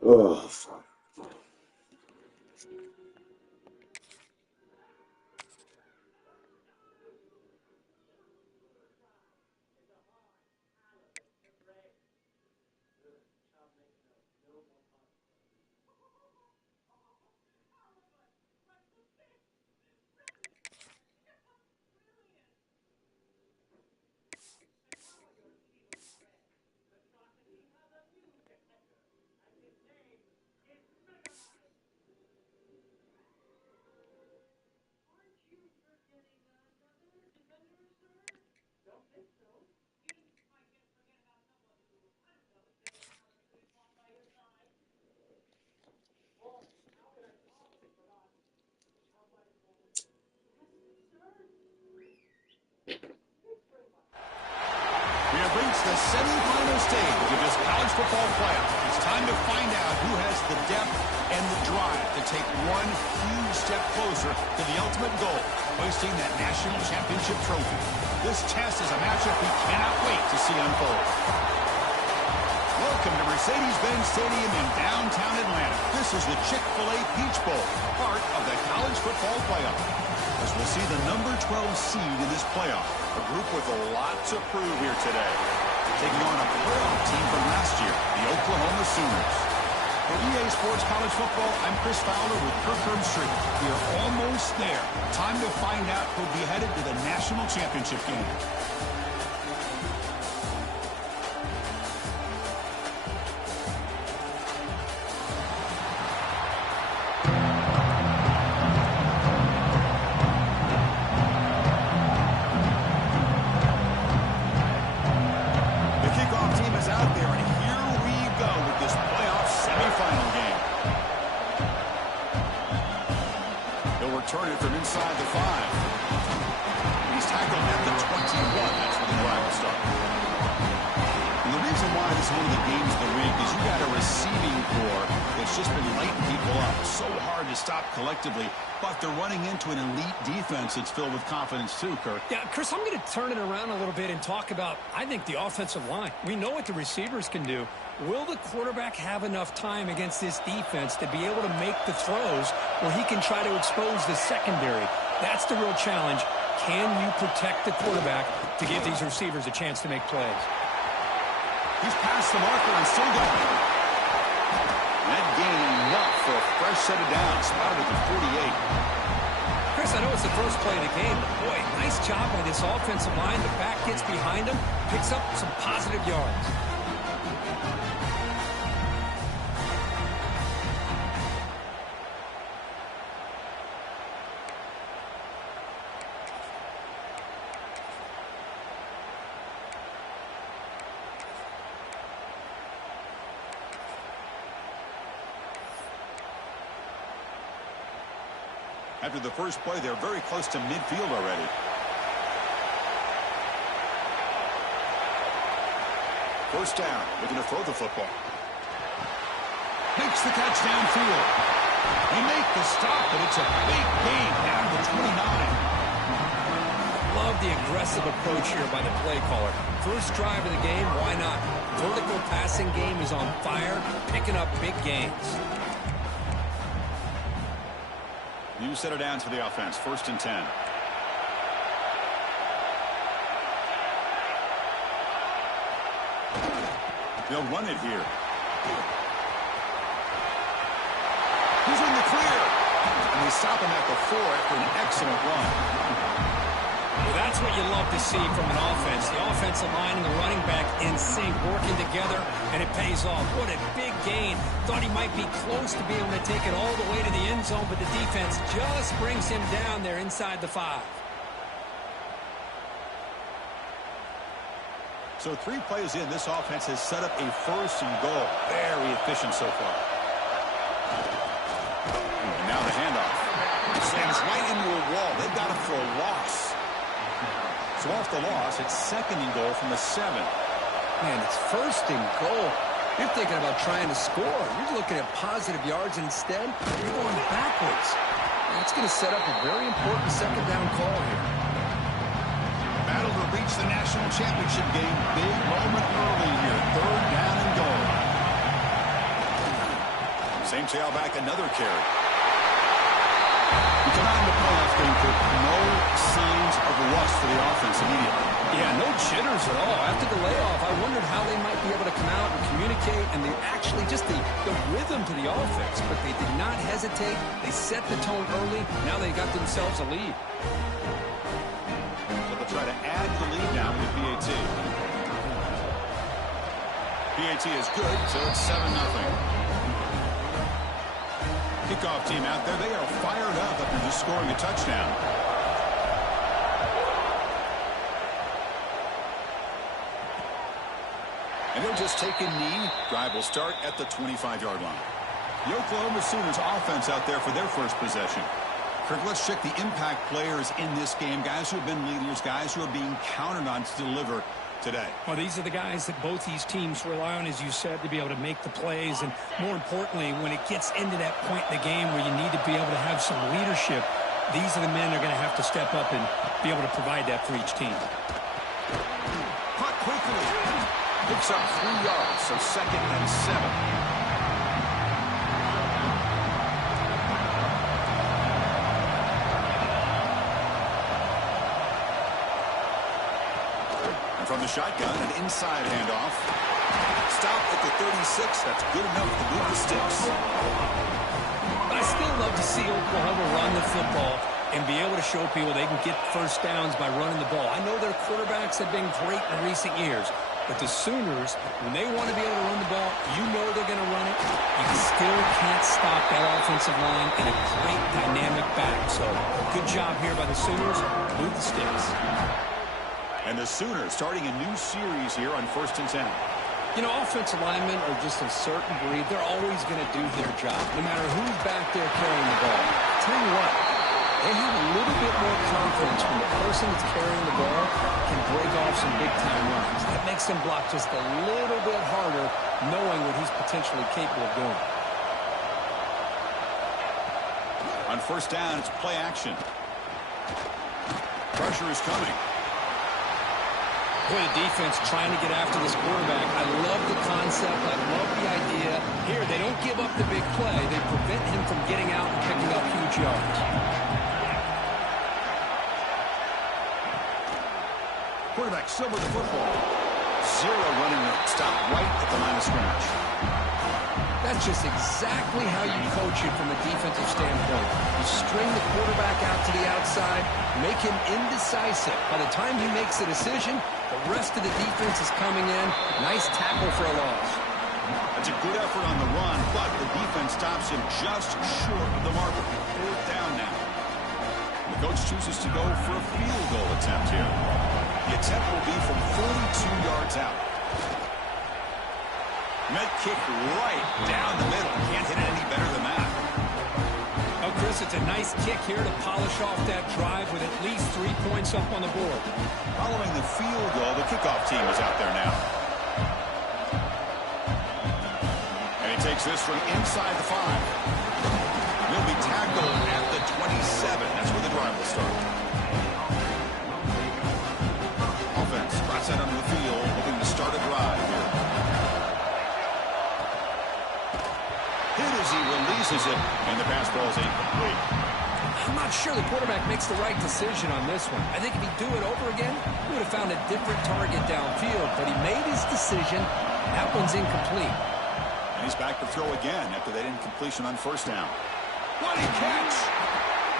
Oh, fuck. We have reached the semifinal stage of this college football playoff. It's time to find out who has the depth and the drive to take one huge step closer to the ultimate goal, hoisting that national championship trophy. This test is a matchup we cannot wait to see unfold. Welcome to Mercedes-Benz Stadium in downtown Atlanta. This is the Chick-fil-A Peach Bowl, part of the college football playoff. As we'll see the number 12 seed in this playoff, a group with a lot to prove here today. Taking on a playoff team from last year, the Oklahoma Sooners. For EA Sports College Football, I'm Chris Fowler with Kirk Herbstreit. We are almost there. Time to find out who'll be headed to the national championship game. Turn it from inside the 5. He's tackled at the 21. That's where the drive will start. And the reason why this is one of the games of the week is you got a receiving core that's just been lighting people up. So hard to stop collectively, but they're running into an elite defense that's filled with confidence too, Kirk. Yeah, Chris, I'm going to turn it around a little bit and talk about, I think, the offensive line. We know what the receivers can do. Will the quarterback have enough time against this defense to be able to make the throws where he can try to expose the secondary? That's the real challenge. Can you protect the quarterback to give these receivers a chance to make plays? He's past the marker and still going. That gain enough for a fresh set of downs. Spotted at the 48. Chris, I know it's the first play of the game, but boy, nice job by this offensive line. The back gets behind him, picks up some positive yards. After the first play, they're very close to midfield already. First down, looking to throw the football. Makes the catch downfield. They make the stop, but it's a big gain down to 29. Love the aggressive approach here by the play caller. First drive of the game, why not? Vertical passing game is on fire, picking up big gains. New set of downs for the offense. First and 10. They'll run it here. He's in the clear. And they stop him at the 4 after an excellent run. Well, that's what you love to see from an offense. The offensive line and the running back in sync, working together, and it pays off. What a big gain. Thought he might be close to being able to take it all the way to the end zone, but the defense just brings him down there inside the 5. So 3 plays in, this offense has set up a first and goal. Very efficient so far. And now the handoff. Slams right into a wall. They've got it for a loss. So off the loss, it's second and goal from the 7. Man, it's first and goal. You're thinking about trying to score. You're looking at positive yards, and instead, you're going backwards. That's going to set up a very important second down call here. Battle to reach the national championship game. Big moment early here. Third down and goal. Same tailback, another carry. We come out in the playoff game, Kirk. No signs of rust for the offense immediately. Yeah, no jitters at all. After the layoff, I wondered how they might be able to come out and communicate, and they actually just the rhythm to the offense. But they did not hesitate. They set the tone early. Now they got themselves a lead. So they'll try to add the lead now with PAT. PAT is good, so it's 7-0. Kickoff team out there. They are fired up after just scoring a touchdown. And they'll just take a knee. Drive will start at the 25-yard line. The Oklahoma Sooners offense out there for their first possession. Kirk, let's check the impact players in this game. Guys who have been leaders, guys who are being counted on to deliver today. Well, these are the guys that both these teams rely on, as you said, to be able to make the plays. And more importantly, when it gets into that point in the game where you need to be able to have some leadership, these are the men that are going to have to step up and be able to provide that for each team. Caught quickly. Picks up 3 yards, so 2nd and 7. From the shotgun, an inside handoff. Stop at the 36. That's good enough to move the sticks. I still love to see Oklahoma run the football and be able to show people they can get first downs by running the ball. I know their quarterbacks have been great in recent years, but the Sooners, when they want to be able to run the ball, you know they're going to run it. You still can't stop that offensive line and a great dynamic back. So good job here by the Sooners. Move the sticks. And the Sooners starting a new series here on 1st and 10. You know, offensive linemen are just a certain breed. They're always going to do their job, no matter who's back there carrying the ball. I'll tell you what, they have a little bit more confidence when the person that's carrying the ball can break off some big-time runs. That makes them block just a little bit harder, knowing what he's potentially capable of doing. On 1st down, it's play action. Pressure is coming. Boy, the defense trying to get after this quarterback. I love the concept. I love the idea. Here, they don't give up the big play. They prevent him from getting out and picking up huge yards. Quarterback still with the football. 0 running room. Stop right at the line of scrimmage. That's just exactly how you coach it from a defensive standpoint. You string the quarterback out to the outside, make him indecisive. By the time he makes a decision, the rest of the defense is coming in. Nice tackle for a loss. That's a good effort on the run, but the defense stops him just short of the marker. 4th down now. The coach chooses to go for a field goal attempt here. The attempt will be from 42 yards out. Net kick right down the middle. Can't hit it any better than that. Oh, Chris, it's a nice kick here to polish off that drive with at least 3 points up on the board. Following the field goal, the kickoff team is out there now. And he takes this from inside the 5. He'll be tackled at the 27. That's where the drive will start. Offense drops out onto the field, hoping to start a drive here. He releases it, and the pass ball is incomplete. I'm not sure the quarterback makes the right decision on this one. I think if he'd do it over again, he would have found a different target downfield, but he made his decision. That one's incomplete. And he's back to throw again after that incompletion on 1st down. What a catch!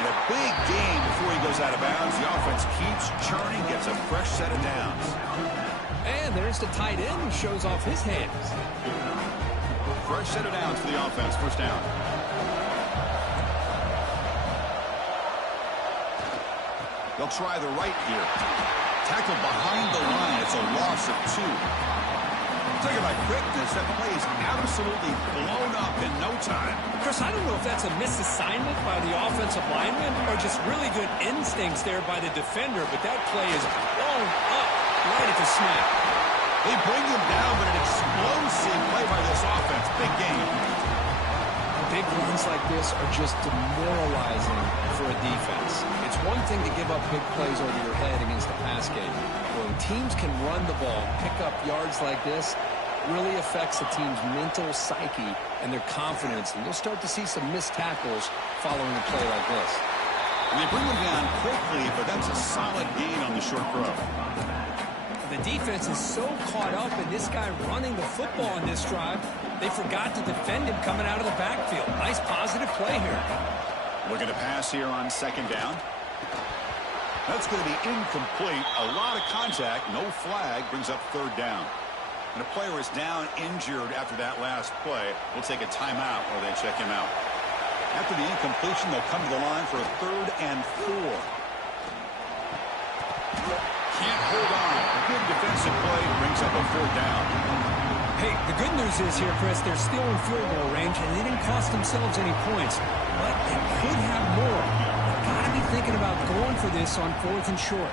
And a big gain before he goes out of bounds. The offense keeps churning, gets a fresh set of downs. And there's the tight end who shows off his hands. Fresh set of downs for the offense. 1st down. They'll try the right here. Tackled behind the line. It's a loss of 2. Talking about quickness, that play is absolutely blown up in no time. Chris, I don't know if that's a misassignment by the offensive lineman or just really good instincts there by the defender, but that play is blown up right at the snap. They bring him down, but an explosive play by this offense. Big game. Big runs like this are just demoralizing for a defense. It's one thing to give up big plays over your head against the pass game. When teams can run the ball, pick up yards like this, really affects a team's mental psyche and their confidence, and you'll start to see some missed tackles following a play like this. And they bring them down quickly, but that's a solid gain on the short throw. The defense is so caught up in this guy running the football on this drive, they forgot to defend him coming out of the backfield. Nice positive play here. Looking to pass here on second down. That's going to be incomplete. A lot of contact. No flag. Brings up third down. And a player is down injured after that last play. We'll take a timeout while they check him out. After the incompletion, they'll come to the line for a 3rd and 4. Can't hold on. A good defensive play brings up a 4th down. Hey, the good news is here, Chris, they're still in field goal range, and they didn't cost themselves any points. But they could have more. They've got to be thinking about going for this on 4th and short.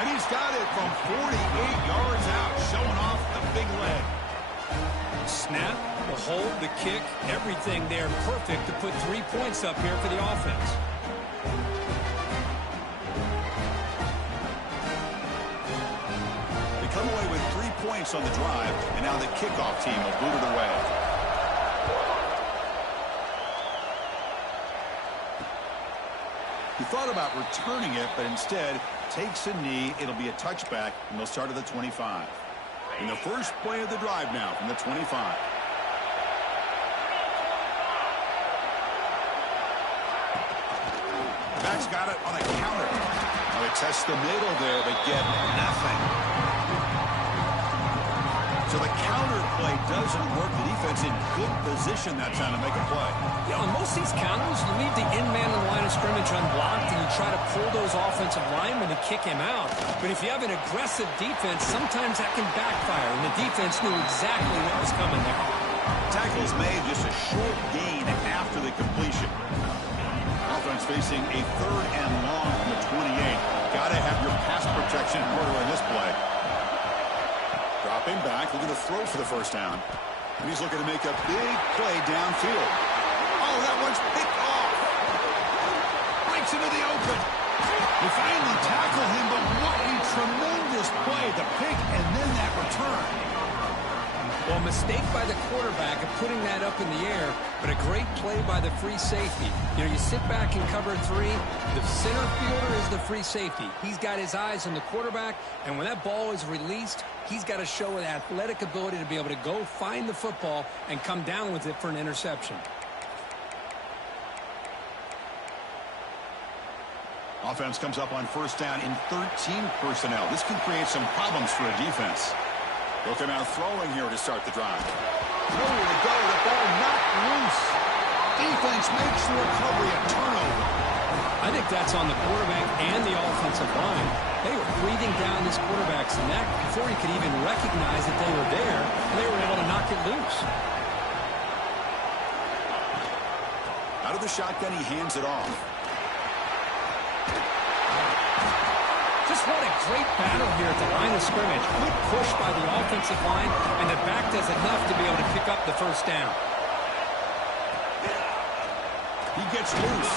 And he's got it from 48 yards out, showing off the big leg. Snap, the hold, the kick, everything there perfect to put 3 points up here for the offense. They come away with 3 points on the drive, and now the kickoff team will boot it away. He thought about returning it, but instead takes a knee. It'll be a touchback, and they'll start at the 25. In the first play of the drive now from the 25. The back's got it on a counter. Now they test the middle there, but get nothing. So the counter play doesn't work. The defense in good position that time to make a play. You know, on most of these counters, you leave the in-man in the line of scrimmage unblocked, and you try to pull those offensive linemen to kick him out. But if you have an aggressive defense, sometimes that can backfire, and the defense knew exactly what was coming there. Tackles made, just a short gain after the completion. Offense facing a 3rd and long from the 28. Got to have your pass protection in order in this play. Dropping back, looking to throw for the first down. And he's looking to make a big play downfield. Oh, that one's picked off. Breaks into the open. They finally tackle him, but what a tremendous play. The pick and then that return. Well, mistake by the quarterback of putting that up in the air, but a great play by the free safety. You know, you sit back in cover 3. The center fielder is the free safety. He's got his eyes on the quarterback, and when that ball is released, he's got to show an athletic ability to be able to go find the football and come down with it for an interception. Offense comes up on first down in 13 personnel. This can create some problems for a defense. They'll come out throwing here to start the drive. Nowhere to go. The ball knocked loose. Defense makes the recovery a turnover. I think that's on the quarterback and the offensive line. They were breathing down this quarterback's neck before he could even recognize that they were there, and they were able to knock it loose. Out of the shotgun, he hands it off. Just what a great battle here at the line of scrimmage. Good push by the offensive line, and the back does enough to be able to pick up the first down. He gets loose.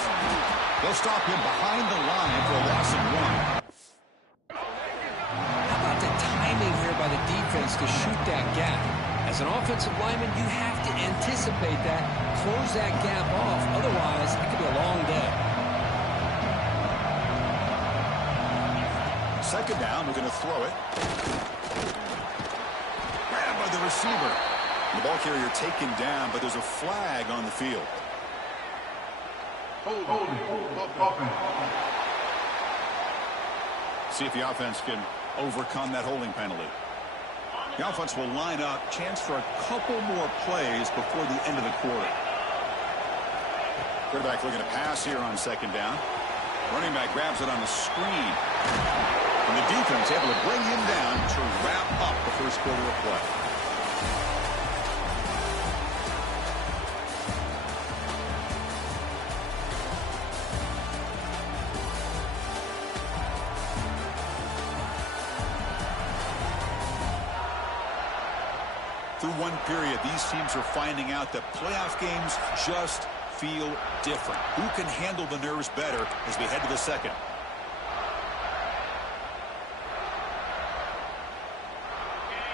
They'll stop him behind the line for a loss of 1. How about the timing here by the defense to shoot that gap? As an offensive lineman, you have to anticipate that, close that gap off. Otherwise, it could be a long day. Second down, we're going to throw it. Grabbed by the receiver. The ball carrier taken down, but there's a flag on the field. See if the offense can overcome that holding penalty. The offense will line up. Chance for a couple more plays before the end of the quarter. Quarterback looking to pass here on second down. Running back grabs it on the screen. And the defense able to bring him down to wrap up the first quarter of play. Through one period, these teams are finding out that playoff games just feel different. Who can handle the nerves better as we head to the second?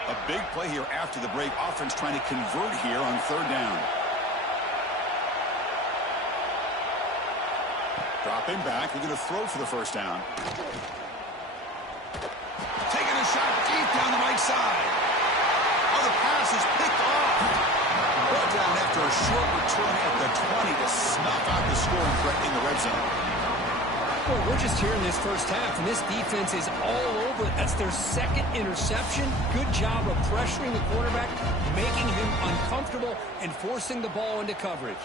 A big play here after the break. Offense trying to convert here on third down. Dropping back. They're going to throw for the first down. Taking a shot deep down the right side. Oh, the pass is picked off. Brought down after a short return at the 20 to snuff out the scoring threat in the red zone. Well, we're just here in this first half, and this defense is all over it. That's their second interception. Good job of pressuring the quarterback, making him uncomfortable, and forcing the ball into coverage.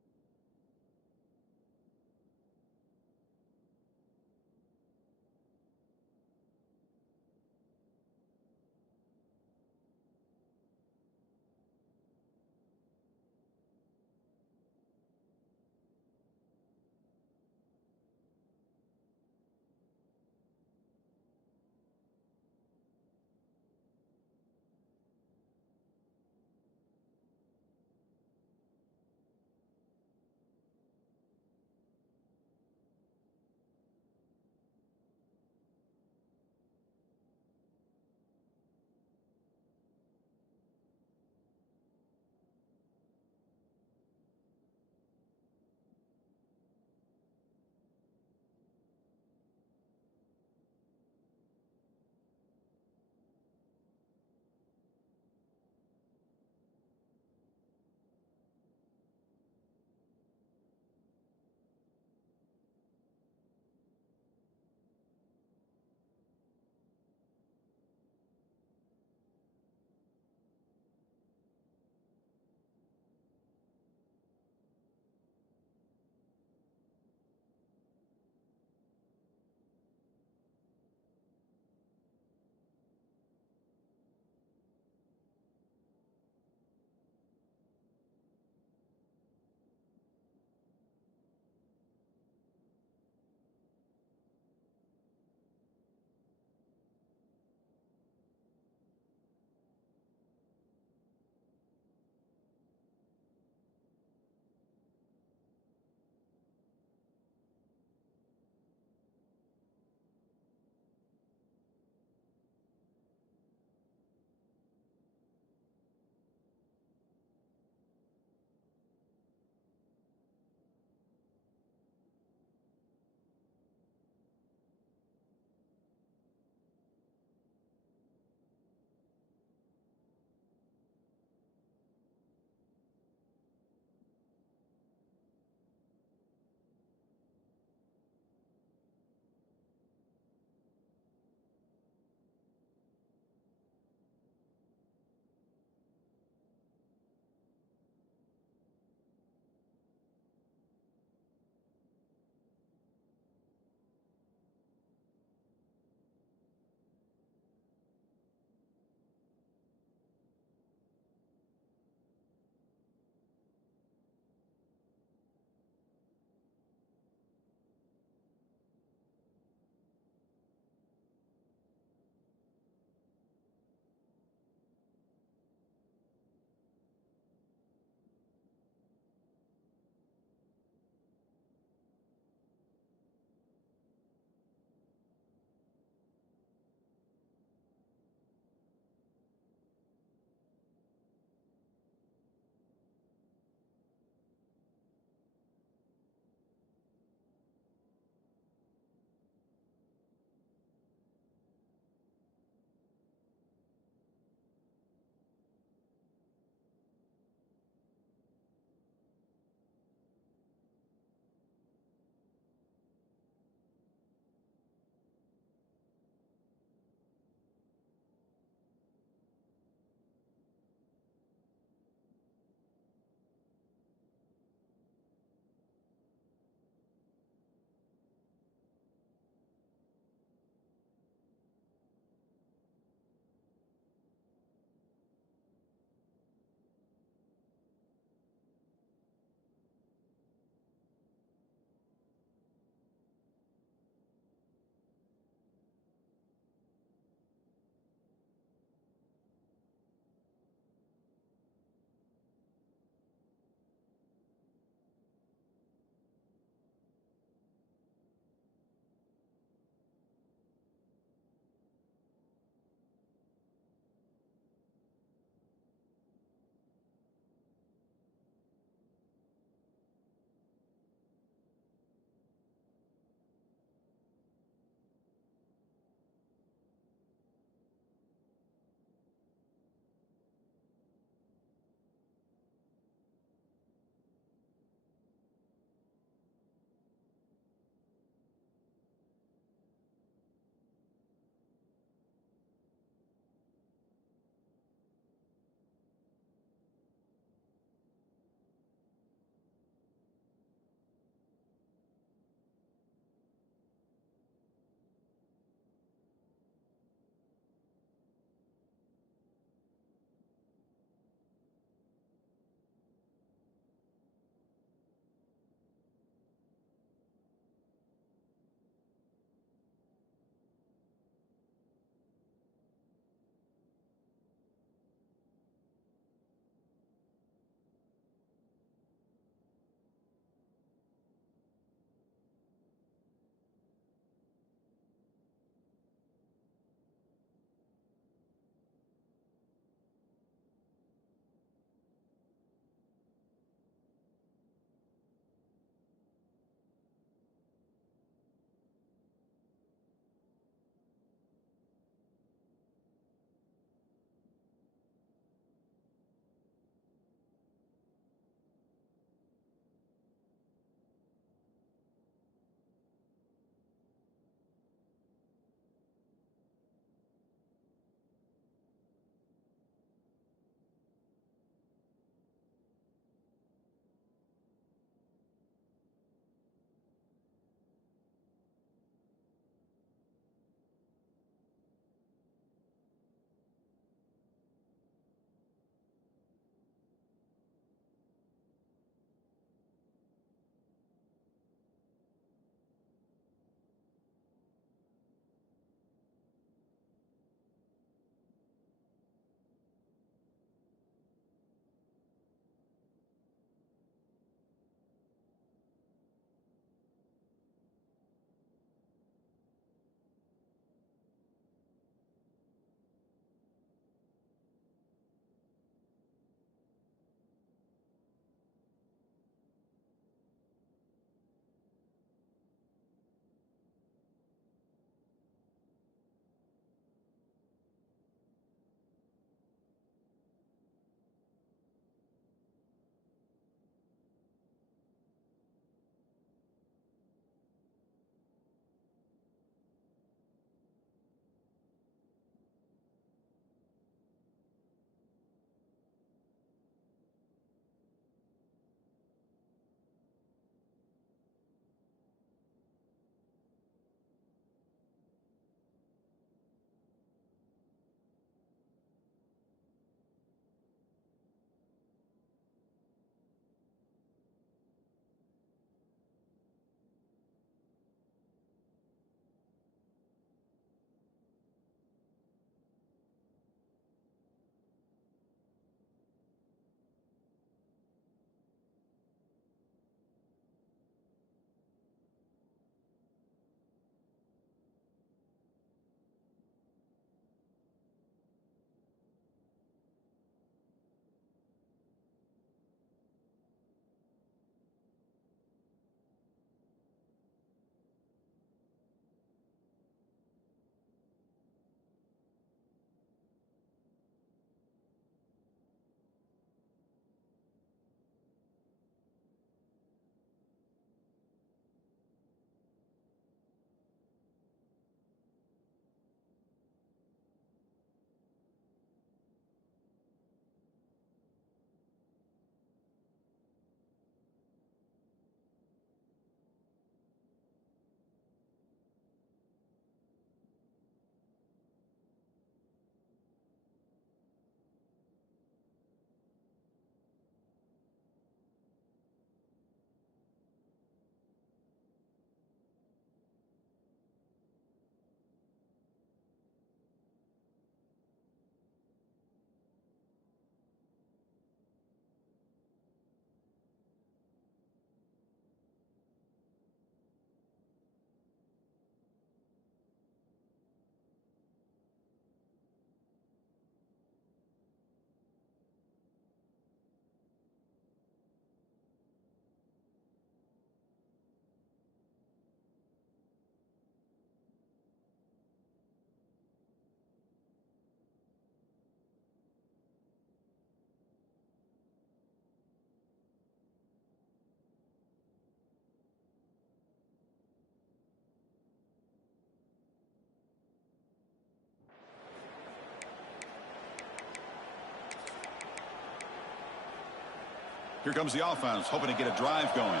Here comes the offense, hoping to get a drive going.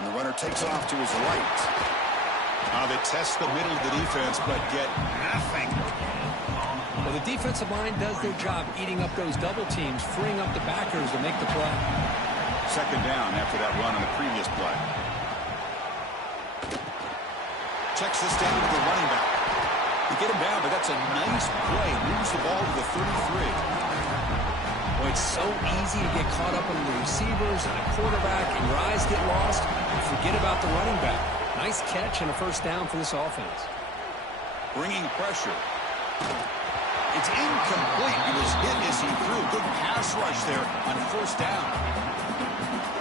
And the runner takes off to his right. They test the middle of the defense, but get nothing. Well, the defensive line does their job eating up those double teams, freeing up the backers to make the play. Second down after that run on the previous play. Checks this down to the running back. They get him down, but that's a nice play. Moves the ball to the 33. Well, it's so easy to get caught up on the receivers and a quarterback, and your eyes get lost. And forget about the running back. Nice catch and a first down for this offense. Bringing pressure. It's incomplete. He was hit as he threw. Good pass rush there on first down.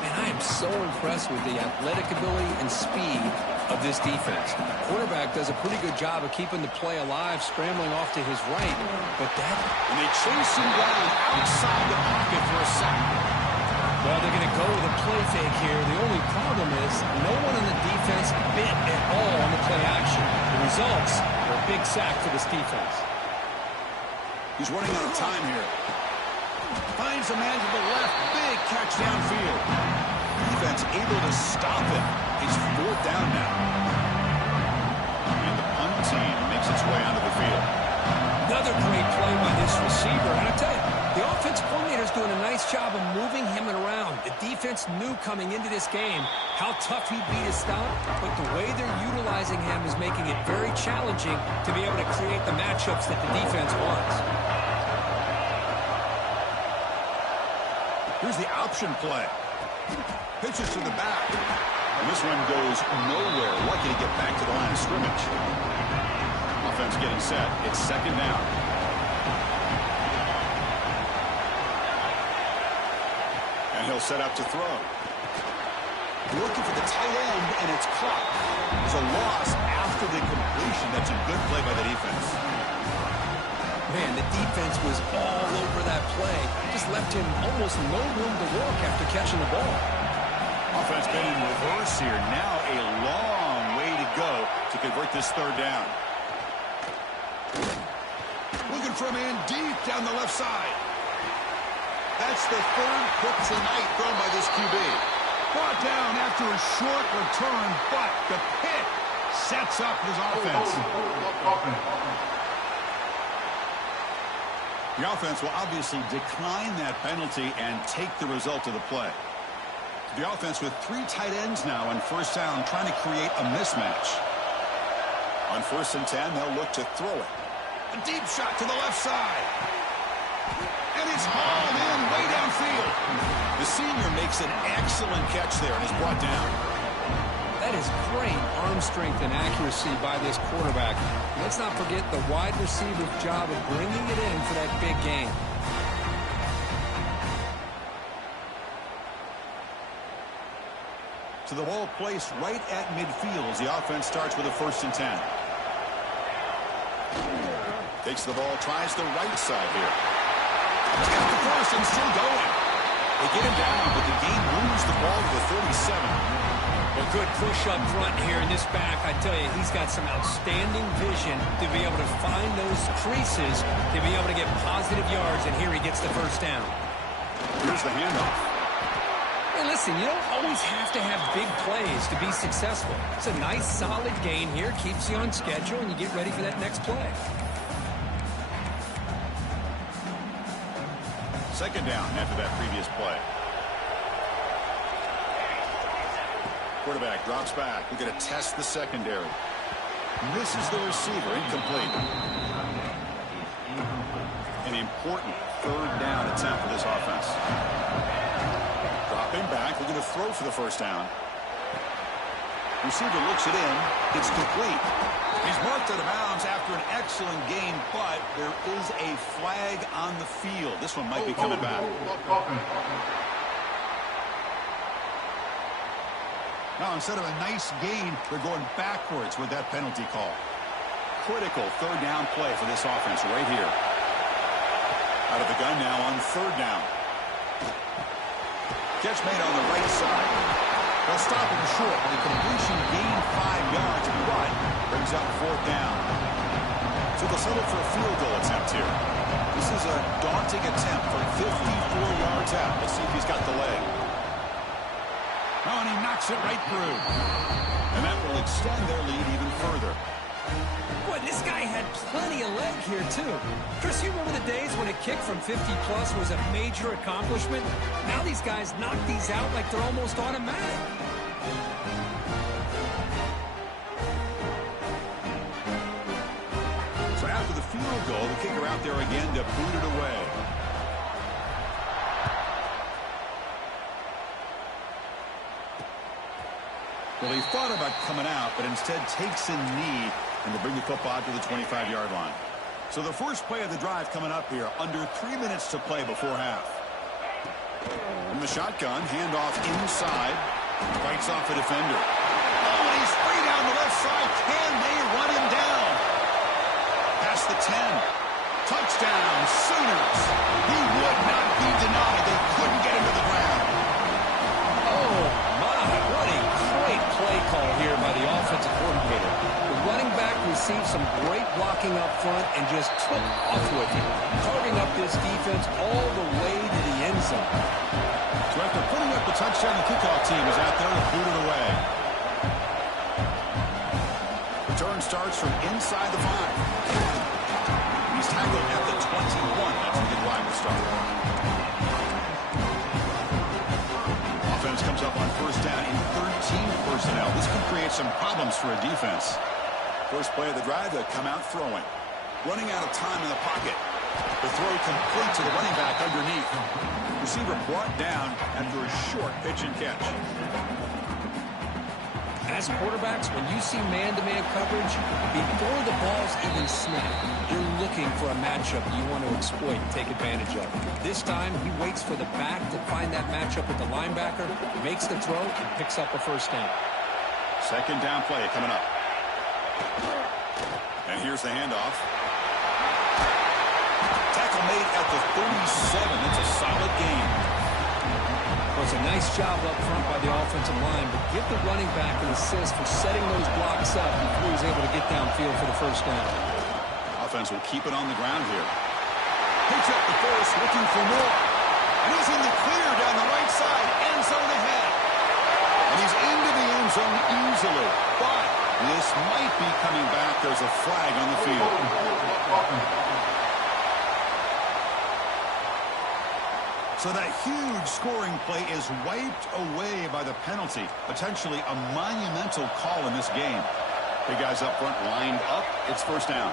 Man, I am so impressed with the athletic ability and speed of this defense. Quarterback does a pretty good job of keeping the play alive, scrambling off to his right. But and they chase him down outside the pocket for a sack. Well, they're going to go with a play fake here. The only problem is no one on the defense bit at all on the play action. The results are a big sack for this defense. He's running out of time here. Finds a man to the left. Big catch downfield. Defense able to stop it. It's fourth down now. And the punt team makes its way onto the field. Another great play by this receiver. And I tell you, the offense coordinator's doing a nice job of moving him around. The defense knew coming into this game how tough he'd be to stop, but the way they're utilizing him is making it very challenging to be able to create the matchups that the defense wants. Here's the option play. Pitches to the back. And this one goes nowhere. Lucky to get back to the line of scrimmage. Offense getting set. It's second down. And he'll set up to throw. Looking for the tight end, and it's caught. It's a loss after the completion. That's a good play by the defense. Man, the defense was all over that play. Just left him almost no room to walk after catching the ball. Offense been in reverse here. Now a long way to go to convert this third down. Looking for a man deep down the left side. That's the third pick tonight thrown by this QB. Brought down after a short return, but the pick sets up his offense. The offense will obviously decline that penalty and take the result of the play. The offense with three tight ends now on first down, trying to create a mismatch. On 1st and 10, they'll look to throw it. A deep shot to the left side. And it's hauled in way downfield. The senior makes an excellent catch there and is brought down. That is great arm strength and accuracy by this quarterback. Let's not forget the wide receiver's job of bringing it in for that big gain. To the ball placed right at midfield as the offense starts with a 1st and 10. Takes the ball, tries the right side here. He's got the first and still going. They get him down, but the game moves the ball to the 37. A good push up front here in this back. I tell you, he's got some outstanding vision to be able to find those creases, to be able to get positive yards, and here he gets the first down. Here's the handoff. Hey, listen, you don't always have to have big plays to be successful. It's a nice, solid gain here, keeps you on schedule, and you get ready for that next play. Second down after that previous play. Quarterback drops back. We're going to test the secondary. Misses the receiver. Incomplete. An important third down attempt for this offense. Dropping back. We're going to throw for the first down. Receiver looks it in. It's complete. He's marked out of bounds after an excellent gain, but there is a flag on the field. This one might be coming back. Now, instead of a nice gain, they're going backwards with that penalty call. Critical third down play for this offense right here. Out of the gun now on 3rd down. Catch made on the right side. They'll stop him short. The completion gained 5 yards, but brings up 4th down. So they'll settle for a field goal attempt here. This is a daunting attempt from 54 yards out. Let's see if he's got the leg. Oh, and he knocks it right through. And that will extend their lead even further. Boy, this guy had plenty of leg here, too. Chris, you remember the days when a kick from 50-plus was a major accomplishment? Now these guys knock these out like they're almost automatic. So after the field goal, the kicker out there again to boot it away. Well, he thought about coming out, but instead takes a knee and to bring the football to the 25-yard line. So the first play of the drive coming up here, under 3 minutes to play before half. From the shotgun, handoff inside, fights off a defender. Oh, and he's free down the left side. Can they run him down? Past the 10. Touchdown, Sooners. He would not be denied. They couldn't get him to the ground. Oh, my, what a great play call here by the offensive coordinator. The running back received some great blocking up front and just took off with it, carving up this defense all the way to the end zone. So after putting up the touchdown, the kickoff team is out there to boot it away. Return starts from inside the 5. He's tackled at the 21. That's where the drive will start. Offense comes up on first down in 13 personnel. This could create some problems for a defense. First play of the drive, they'll come out throwing. Running out of time in the pocket. The throw complete to the running back underneath. Receiver brought down after a short pitch and catch. As quarterbacks, when you see man-to-man coverage, before the ball's even snapped, you're looking for a matchup you want to exploit and take advantage of. This time, he waits for the back to find that matchup with the linebacker, makes the throw, and picks up a first down. Second down play coming up. And here's the handoff. Tackle made at the 37. It's a solid game. Well, it's a nice job up front by the offensive line, but give the running back an assist for setting those blocks up before he was able to get downfield for the first down. Offense will keep it on the ground here. Picks up the first, looking for more. And he's in the clear down the right side, end zone ahead. And he's into the end zone easily. But this might be coming back. There's a flag on the field. So that huge scoring play is wiped away by the penalty. Potentially a monumental call in this game. The guys up front lined up. It's first down.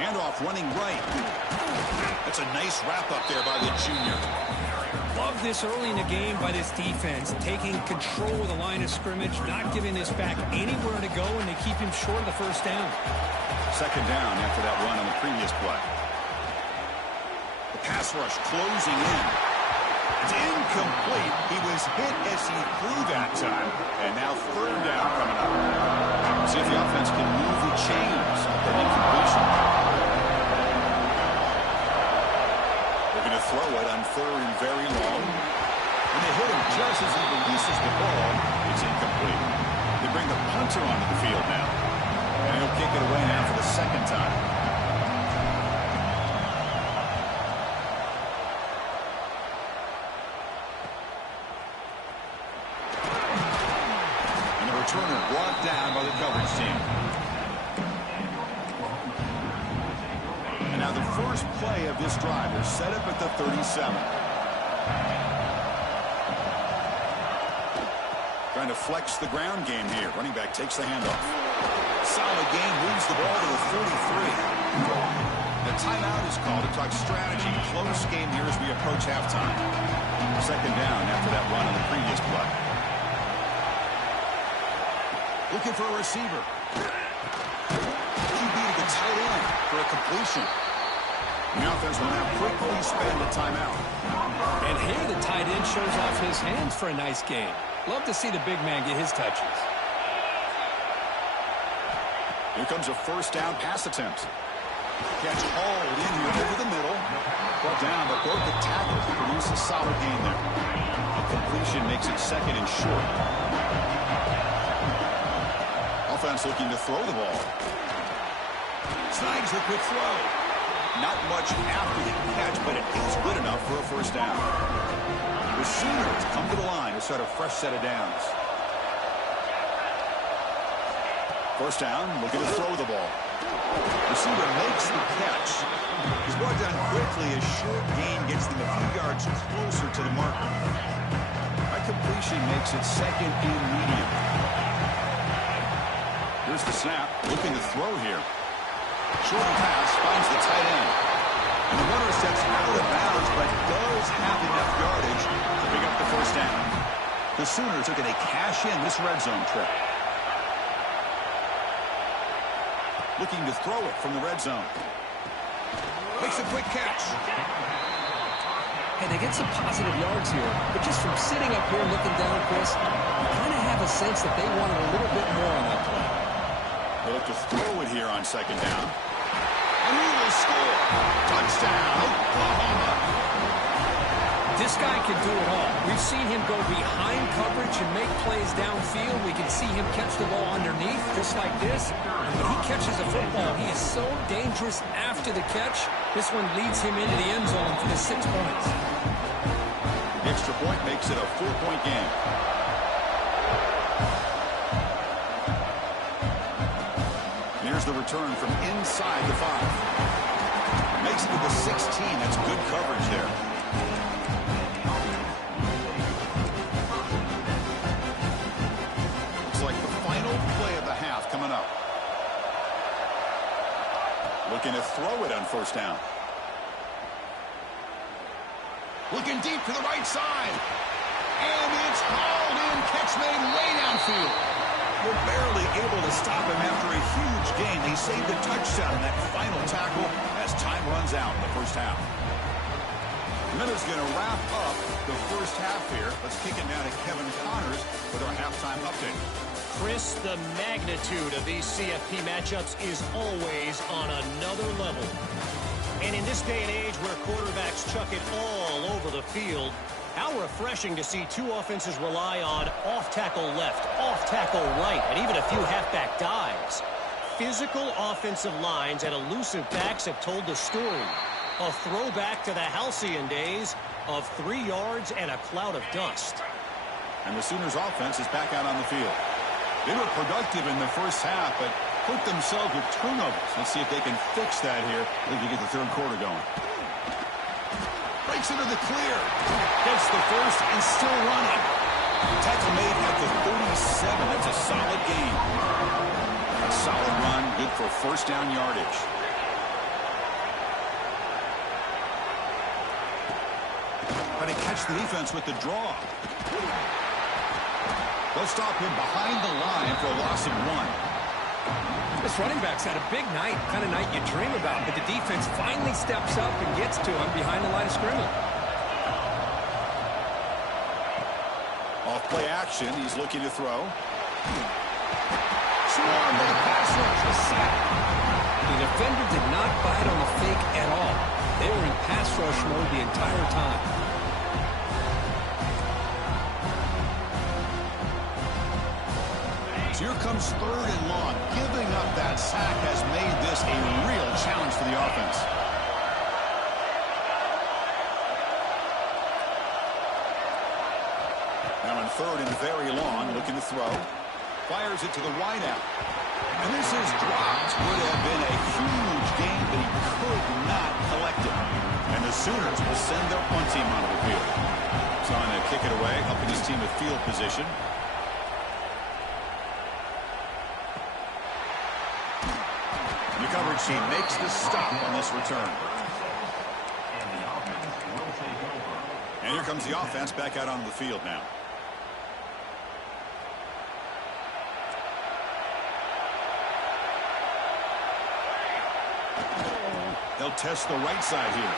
Handoff running right. That's a nice wrap up there by the junior. Love this early in the game by this defense, taking control of the line of scrimmage, not giving this back anywhere to go, and they keep him short of the first down. Second down after that run on the previous play. The pass rush closing in. It's incomplete. He was hit as he threw that time. And now third down coming up. See if the offense can move the chains of that incompletion. They're going to throw it on third and very long. When they hit him just as he releases the ball, it's incomplete. They bring the punter onto the field now. And he'll kick it away now for the second time. Returner brought down by the coverage team. And now the first play of this drive is set up at the 37. Trying to flex the ground game here. Running back takes the handoff. Solid game, moves the ball to the 43. The timeout is called to talk strategy. Close game here as we approach halftime. Second down after that run on the previous play. Looking for a receiver. QB to the tight end for a completion. The offense will now quickly spend a timeout. And here the tight end shows off his hands for a nice game. Love to see the big man get his touches. Here comes a first down pass attempt. Catch hauled in here over the middle. Brought down, but broke the tackle to produce a solid gain there. A completion makes it second and short. Offense looking to throw the ball. Snags the quick throw. Not much after the catch, but it is good enough for a first down. The Sooners come to the line to start a fresh set of downs. First down, looking to throw the ball. Receiver makes the catch. He's brought down quickly. A short gain gets them a few yards closer to the marker. That completion makes it second and medium. Here's the snap. Looking to throw here. Short pass finds the tight end. And the runner steps out of bounds, but does have enough yardage to pick up the first down. The Sooners are going to cash in this red zone trip. Looking to throw it from the red zone. Makes a quick catch. Hey, they get some positive yards here, but just from sitting up here and looking down, Chris, you kind of have a sense that they wanted a little bit more on that play. They look to throw it here on second down. And he will score. Touchdown, Oklahoma. This guy can do it all. We've seen him go behind coverage and make plays downfield. We can see him catch the ball underneath, just like this. And when he catches a football, he is so dangerous after the catch. This one leads him into the end zone for the 6 points. The extra point makes it a 4-point game. Here's the return from inside the 5. Makes it to the 16. That's good coverage there. Looks like the final play of the half coming up. Looking to throw it on first down. Looking deep to the right side. And it's hauled in. Catch made way downfield. We're barely able to stop him after a huge gain. They saved a touchdown in that final tackle as time runs out in the first half. Miller's going to wrap up the first half here. Let's kick it down to Kevin Connors with our halftime update. Chris, the magnitude of these CFP matchups is always on another level. And in this day and age where quarterbacks chuck it all over the field, how refreshing to see two offenses rely on off-tackle left, off-tackle right, and even a few halfback dives. Physical offensive lines and elusive backs have told the story. A throwback to the halcyon days of 3 yards and a cloud of dust. And the Sooners offense is back out on the field. They were productive in the first half, but hurt themselves with turnovers. Let's see if they can fix that here as we get the third quarter going. Breaks into the clear. Gets the first and still running. Tackle made at the 37. That's a solid gain. A solid run, good for first down yardage. Trying to catch the defense with the draw. They'll stop him behind the line for a loss of 1. This running back's had a big night, kind of night you dream about, but the defense finally steps up and gets to him behind the line of scrimmage. Off play action, he's looking to throw. Swarm with a pass rush, a sack. The defender did not bite on the fake at all. They were in pass rush mode the entire time. Here comes third and long. Giving up that sack has made this a real challenge for the offense. Now in third and very long, looking to throw. Fires it to the wideout. And this is dropped. Would have been a huge gain, but he could not collect it. And the Sooners will send their punt team onto the field. Trying to kick it away, helping his team with field position. The coverage team makes the stop on this return. And here comes the offense back out onto the field now. They'll test the right side here.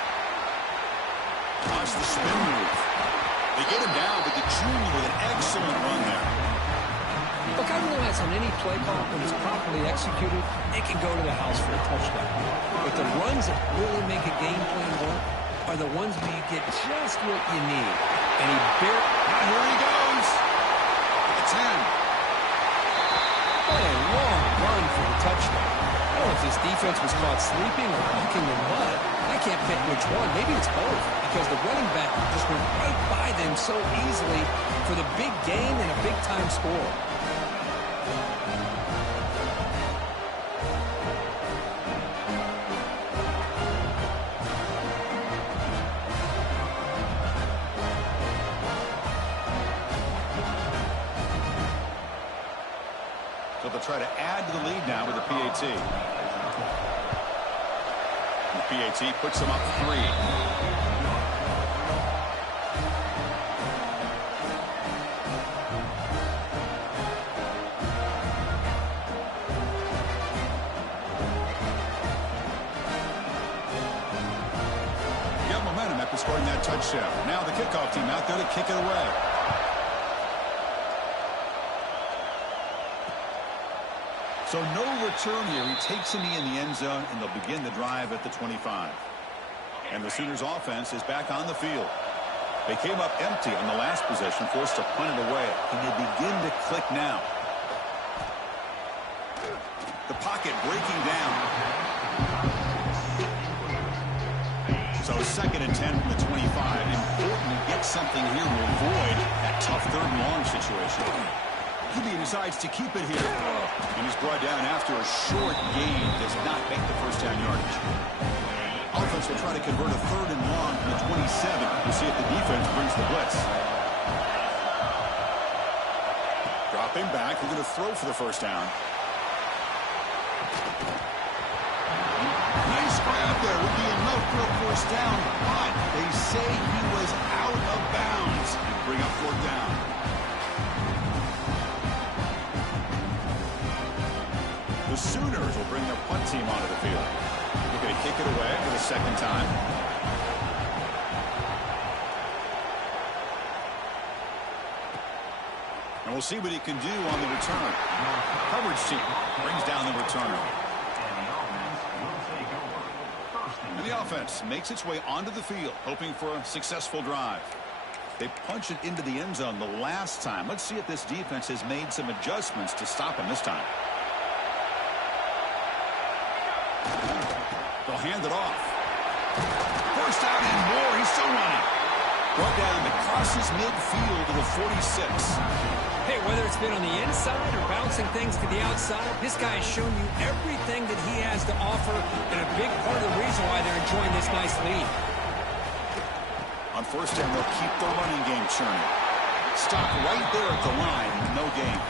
Watch the spin move. They get him down, but the junior with an excellent run there. Look, I realize on any play call, when it's properly executed, it can go to the house for a touchdown. But the runs that really make a game plan work are the ones where you get just what you need. And he barely... Now here he goes. A 10. What a long run for the touchdown. I don't know if this defense defense was caught sleeping or walking in mud. I can't pick which one. Maybe it's both, because the running back just went right by them so easily for the big gain and a big-time score. So they'll try to add to the lead now with the PAT. The PAT puts them up 3. Got momentum after scoring that touchdown. Now the kickoff team out there to kick it away. So no return here. He takes a knee in the end zone, and they'll begin the drive at the 25. And the Sooners offense is back on the field. They came up empty on the last possession, forced to punt it away. And they begin to click now. The pocket breaking down. So 2nd and 10 from the 25. Important to get something here to avoid that tough 3rd and long situation. He decides to keep it here. And he's brought down after a short gain. Does not make the first down yardage. Offense will try to convert a 3rd and long from the 27. We'll see if the defense brings the blitz. Dropping back. They're going to throw for the first down. Nice grab there. Would be enough for a first down. But they say he was out of bounds. Bring up 4th down. The Sooners will bring their punt team onto the field. They're going to kick it away for the 2nd time. And we'll see what he can do on the return. Coverage team brings down the returner. And the offense makes its way onto the field, hoping for a successful drive. They punch it into the end zone the last time. Let's see if this defense has made some adjustments to stop him this time. They'll hand it off. First out and more. He's still running. Brought down across his midfield to the 46. Hey, whether it's been on the inside or bouncing things to the outside, this guy has shown you everything that he has to offer, and a big part of the reason why they're enjoying this nice lead. On first down, they'll keep the running game churning. Stop right there at the line. No gain.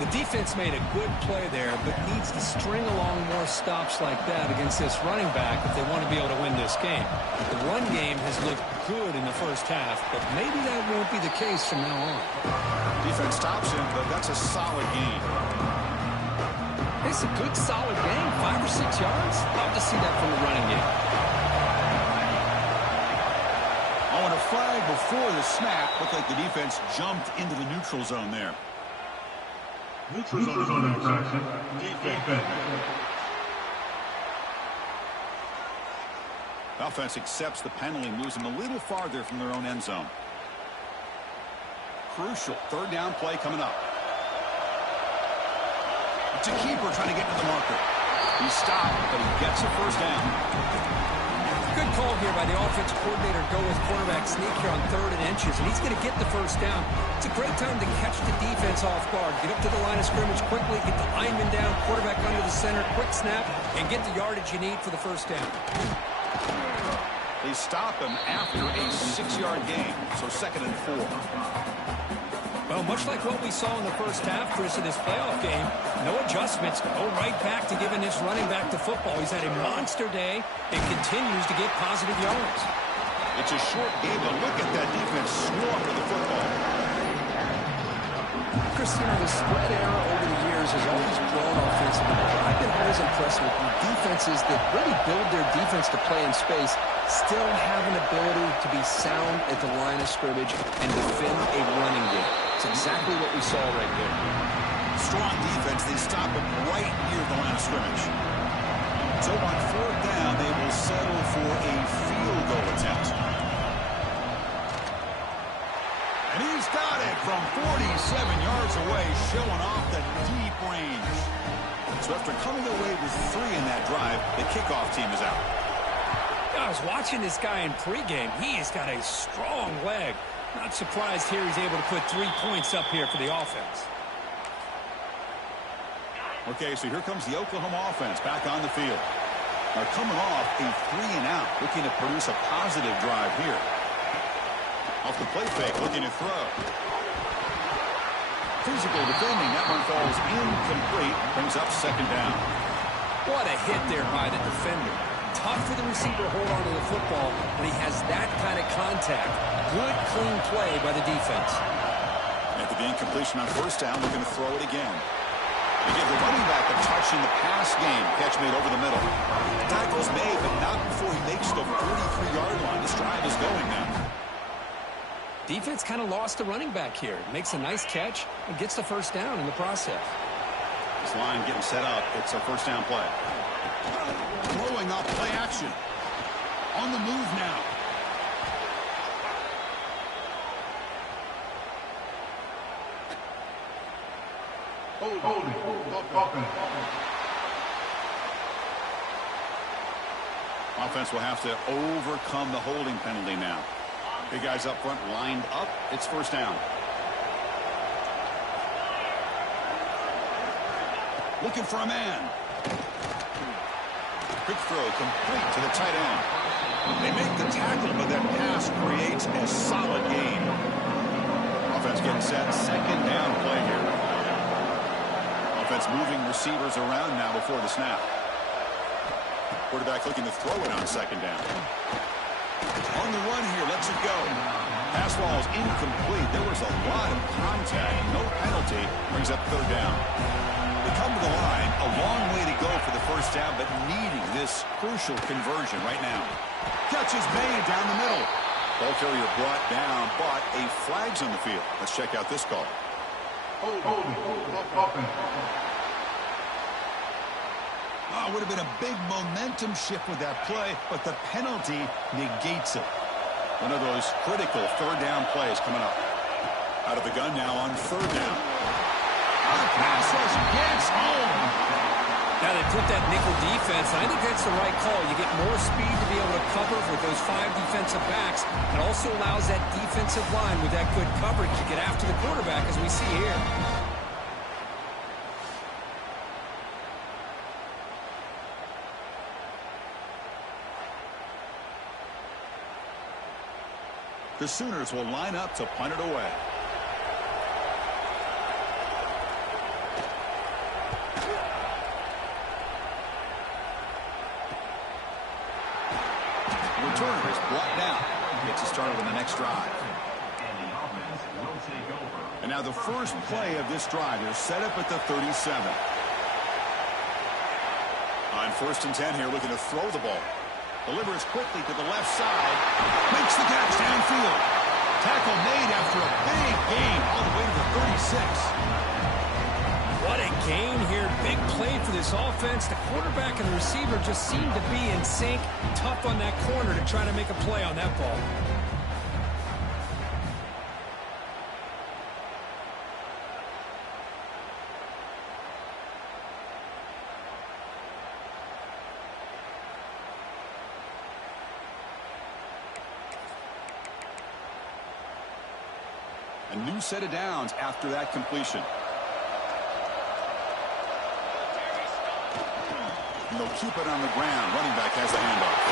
The defense made a good play there, but needs to string along more stops like that against this running back if they want to be able to win this game. The run game has looked good in the first half, but maybe that won't be the case from now on. Defense stops him, but that's a solid gain. It's a good, solid gain, 5 or 6 yards. Love to see that from the running game. Oh, and a flag before the snap. Looked like the defense jumped into the neutral zone there. Neutral zone infraction. Defense. Offense accepts the penalty, moves them a little farther from their own end zone. Crucial 3rd down play coming up. It's a keeper trying to get to the marker. He stopped, but he gets a first down. Good call here by the offensive coordinator. Go with quarterback sneak here on 3rd and inches, and he's going to get the first down. It's a great time to catch the defense off guard. Get up to the line of scrimmage quickly, get the lineman down, quarterback under the center, quick snap, and get the yardage you need for the first down. They stop him after a 6-yard gain, so 2nd and 4. Well, much like what we saw in the first half, Chris, of this playoff game, no adjustments. Go right back to giving this running back to football. He's had a monster day and continues to get positive yards. It's a short game, but look at that defense swarm with the football. Chris, you know, the spread era over the years has always grown offensively. I've been always impressed with defenses that really build their defense to play in space, still have an ability to be sound at the line of scrimmage and defend a running game. It's exactly what we saw right there. Strong defense. They stop him right near the line of scrimmage. So on 4th down, they will settle for a field goal attempt. And He's got it from 47 yards away, showing off the deep range. So after coming away with 3 in that drive, the kickoff team is out. I was watching this guy in pregame. He has got a strong leg. Not surprised here he's able to put 3 points up here for the offense. Okay, so here comes the Oklahoma offense back on the field. Now coming off a 3-and-out, looking to produce a positive drive here. Off the play fake, looking to throw. Physical defending, that one falls incomplete, brings up 2nd down. What a hit there by the defender. Tough for the receiver to hold on to the football when he has that kind of contact. Good, clean play by the defense. After the incompletion on 1st down, looking to throw it again. They give the running back a touch in the pass game. Catch made over the middle. The tackle's made, but not before he makes the 43-yard line. This drive is going now. Defense kind of lost the running back here. Makes a nice catch and gets the 1st down in the process. This line getting set up. It's a 1st down play. Throwing off play action. On the move now. Holding. Offense will have to overcome the holding penalty now. Big guys up front lined up. It's 1st down. Looking for a man. Quick throw complete to the tight end. They make the tackle, but that pass creates a solid gain. Offense getting set. 2nd down play here. Offense moving receivers around now before the snap. Quarterback looking to throw it on 2nd down. On the run here, lets it go. Pass ball is incomplete. There was a lot of contact. No penalty. Brings up 3rd down. They come to the line. A long way to go for the 1st down, but needing this crucial conversion right now. Catch is made down the middle. Ball carrier brought down, but a flag's on the field. Let's check out this call. Holding. Oh, would have been a big momentum shift with that play, but the penalty negates it. One of those critical 3rd down plays coming up. Out of the gun now on 3rd down. The pass rush gets home. Now they put that nickel defense, and I think that's the right call. You get more speed to be able to cover with those 5 defensive backs. It also allows that defensive line with that good coverage to get after the quarterback, as we see here. The Sooners will line up to punt it away. The returner is brought down. Gets us started on the next drive. And now the first play of this drive. They're set up at the 37. On 1st and 10 here, looking to throw the ball. Delivers quickly to the left side. Makes the catch downfield. Tackle made after a big gain all the way to the 36. What a gain here. Big play for this offense. The quarterback and the receiver just seem to be in sync. Tough on that corner to try to make a play on that ball. A new set of downs after that completion. And they'll keep it on the ground. Running back has the handoff.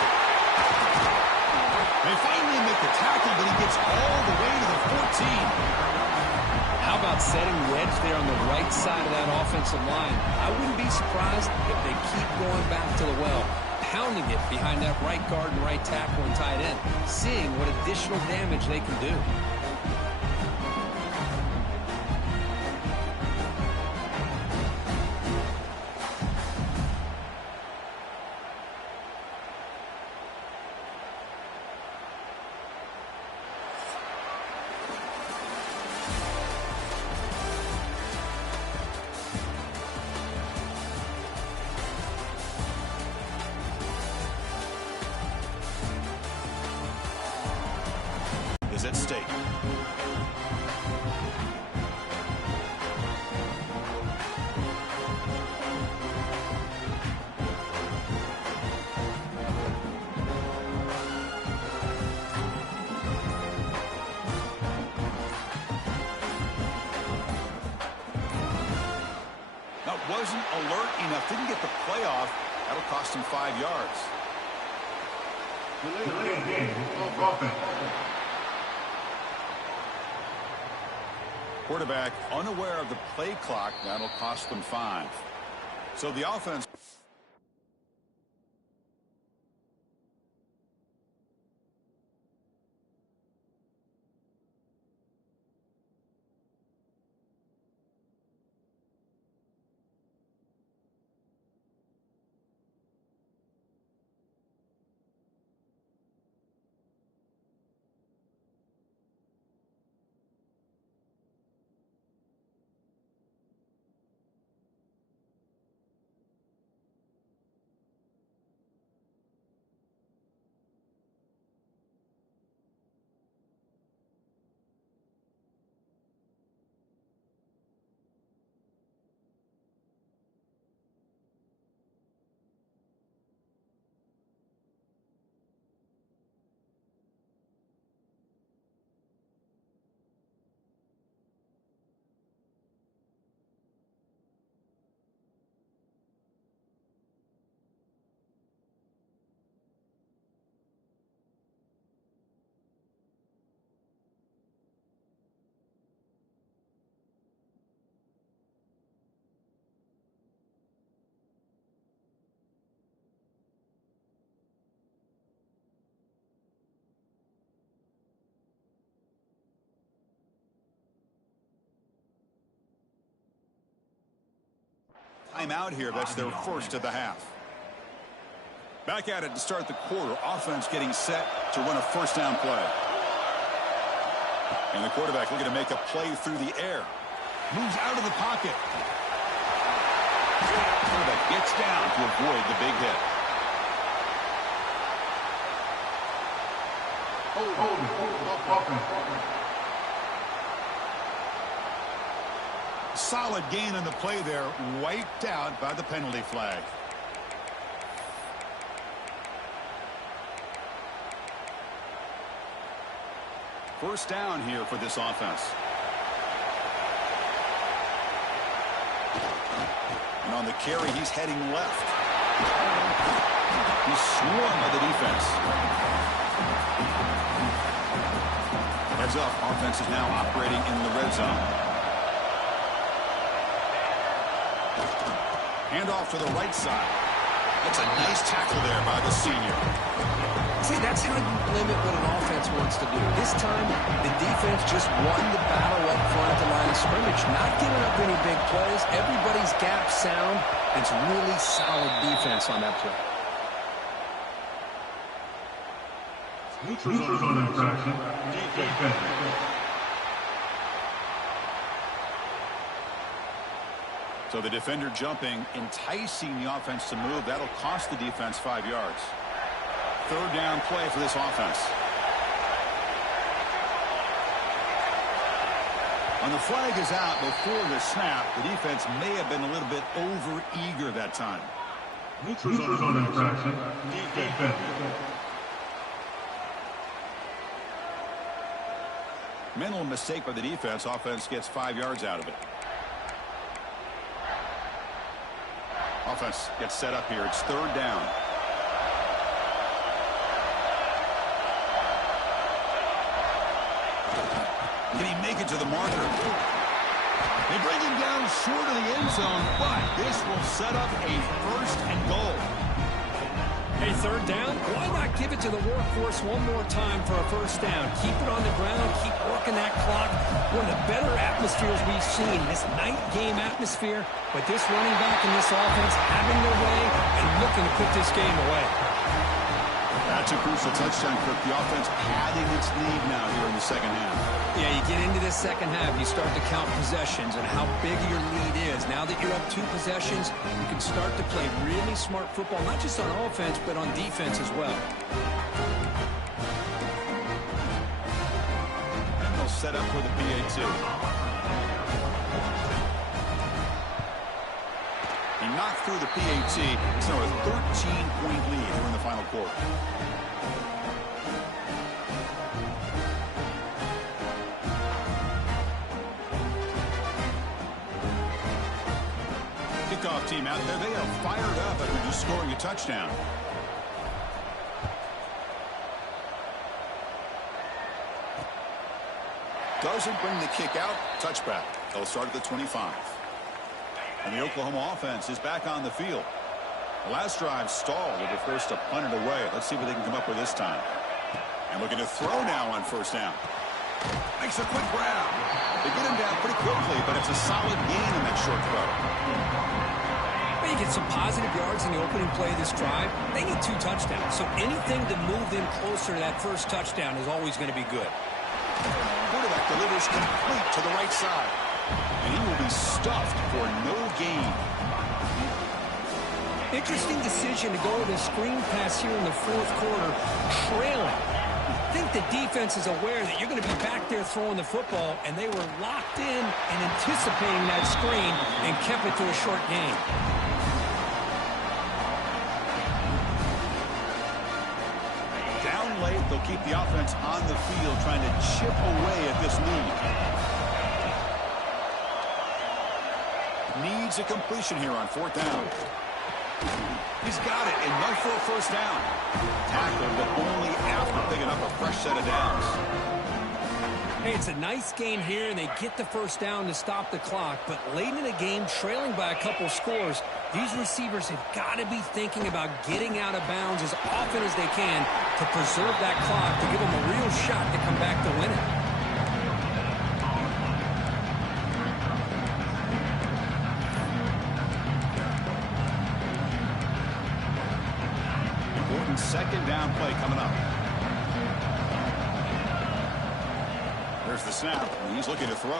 They finally make the tackle, but he gets all the way to the 14. How about setting the edge there on the right side of that offensive line? I wouldn't be surprised if they keep going back to the well, pounding it behind that right guard and right tackle and tight end, seeing what additional damage they can do. Is at stake. enough, didn't get the playoff. That'll cost him 5 yards. Delay game of offense. Quarterback unaware of the play clock. That'll cost them 5. So the offense. Time out here. That's their first of the half. Back at it to start the quarter. Offense getting set to run a first down play. And the quarterback looking to make a play through the air. Moves out of the pocket. Quarterback gets down to avoid the big hit. Solid gain on the play there, wiped out by the penalty flag. First down here for this offense. And on the carry, he's heading left. He's swarmed by the defense. Heads up, offense is now operating in the red zone. Handoff to the right side. That's a nice tackle there by the senior. See, that's how you limit what an offense wants to do. This time, the defense just won the battle up front at the line of scrimmage, not giving up any big plays. Everybody's gap sound. It's really solid defense on that play. Neutral zone infraction. Defense. So the defender jumping, enticing the offense to move. That'll cost the defense 5 yards. Third down play for this offense. When the flag is out before the snap, the defense may have been a little bit over-eager that time. Neutral zone infraction. Defense. Mental mistake by the defense. Offense gets 5 yards out of it. Offense gets set up here. It's third down. Can he make it to the marker? They bring him down short of the end zone, but this will set up a first and goal. Hey, third down, why not give it to the workhorse one more time for a first down? Keep it on the ground, keep working that clock. One of the better atmospheres we've seen, this night game atmosphere. But this running back and this offense having their way and looking to put this game away. That's a crucial touchdown, Kirk. The offense padding its lead now here in the second half. Yeah, you get into this second half, you start to count possessions and how big your lead is. Now that you're up 2 possessions, you can start to play really smart football, not just on offense, but on defense as well. And they'll set up for the PA2. He knocked through the PAT. It's now a 13-point lead here in the final quarter. Kickoff team out there, they are fired up after just scoring a touchdown. Doesn't bring the kick out. Touchback. They'll start at the 25. And the Oklahoma offense is back on the field. The last drive stalled. They were forced to punt it away. Let's see what they can come up with this time. And looking to throw now on first down. Makes a quick grab. They get him down pretty quickly, but it's a solid gain in that short throw. Well, you get some positive yards in the opening play of this drive. They need 2 touchdowns, so anything to move them closer to that first touchdown is always going to be good. Quarterback delivers complete to the right side. And he will be stuffed for no gain. Interesting decision to go with a screen pass here in the fourth quarter, trailing. I think the defense is aware that you're going to be back there throwing the football, and they were locked in and anticipating that screen and kept it to a short gain. Down late, they'll keep the offense on the field trying to chip away at this lead. Needs a completion here on fourth down. He's got it, enough for a first down. Tackled, but only after picking up a fresh set of downs. Hey, it's a nice gain here, and they get the first down to stop the clock. But late in the game, trailing by a couple scores, these receivers have got to be thinking about getting out of bounds as often as they can to preserve that clock, to give them a real shot to come back to win it. Second down play coming up. There's the snap, and he's looking to throw.